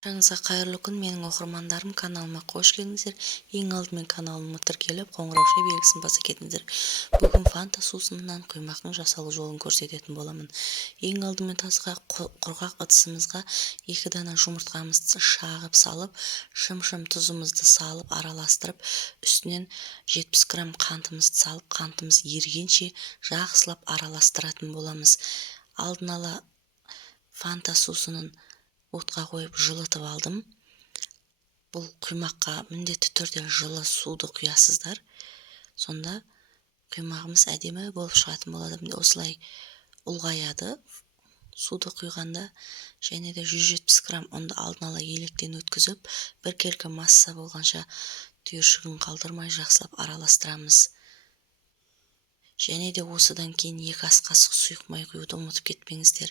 Баршаңызға қайырлы күн, менің оқырмандарым, каналыма қош келдіңіздер. Ең алдымен каналыма тіркеліп, қоңырауша белгісін баса кетіңіздер. Бүгін фанта сусынынан құймақтың жасалу жолын көрсететін боламын. Ең алдымен тазға құрғақ ыдысымызға 2 дана жұмыртқамызды шағып салып, шым-шым тұзымызды салып араластырып, үстінен 70 грамм қантымызды салып, қантымыз ерігенше жақсылап араластыратын боламыз. Алдын ала фанта сусынын отқа қойып жылытып алдым. Бұл құймаққа міндетті түрде жылы суды құясыздар. Сонда құймағымыз әдемі болып шығатын болады. Осылай ұлғаяды суды құйғанда. Және де 170 грамм ұнды алдын ала електен өткізіп, бір келкі масса болғанша түйіршігін қалдырмай жақсылап араластырамыз. Және де осыдан кейін 2 ас қасық сұйық май құюды ұмытып кетпеңіздер.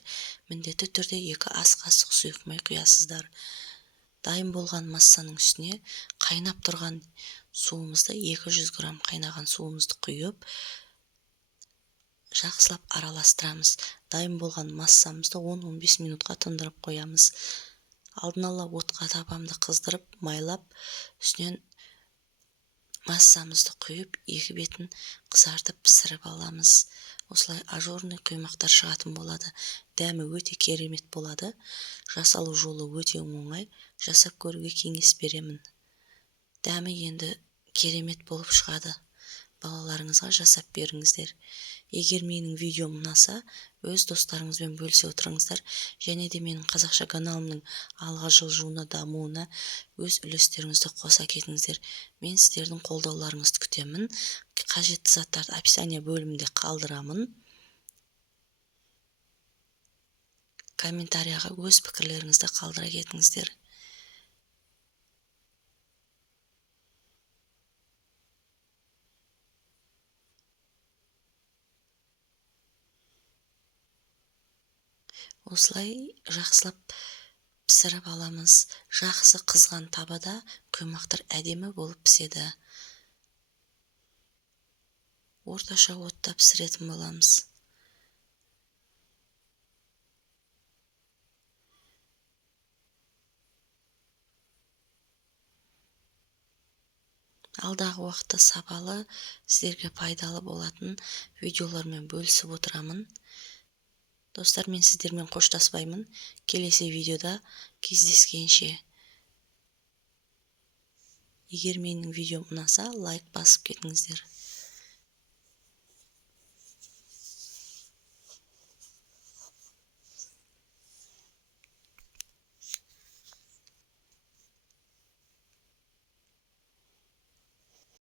Міндетті түрде 2 ас қасық сұйық май құясыздар. Дайын болған массаның үстіне қайнап тұрған суымызды, 200 грамм қайнаған суымызды құйып, жақсылап араластырамыз. Дайын болған массамызды 10-15 минутқа тындырып қоямыз. Алдын ала отқа табамды қыздырып, майлап, үстінен массамызды құйып, 2 бетін қызартып пісіріп аламыз. Осылай ажурный құймақтар шығатын болады. Дәмі өте керемет болады. Жасалу жолы өте оңай. Жасап көруге кеңес беремін. Дәмі енді керемет болып шығады. Балаларыңызға жасап беріңіздер. Егер менің видеом ұнаса, өз достарыңызбен бөлісе отырыңыздар. Және де менің қазақша каналымның алға жылжуына, дамуына өз үлестеріңізді қоса кетіңіздер. Мен сіздердің қолдауларыңызды күтемін. Қажетті заттарды описание бөлімінде қалдырамын. Комментарияға өз пікірлеріңізді қалдыра кетіңіздер. Осылай жақсылап пісіріп аламыз. Жақсы қызған табада құймақтар әдемі болып піседі. Орташа отта пісіретін боламыз. Алдағы уақытта сапалы, сіздерге пайдалы болатын видеолармен бөлісіп отырамын. Достар, мен сіздермен қоштаспаймын. Келесі видеода кездескенше. Егер менің видеом ұнаса, лайк басып кетіңіздер.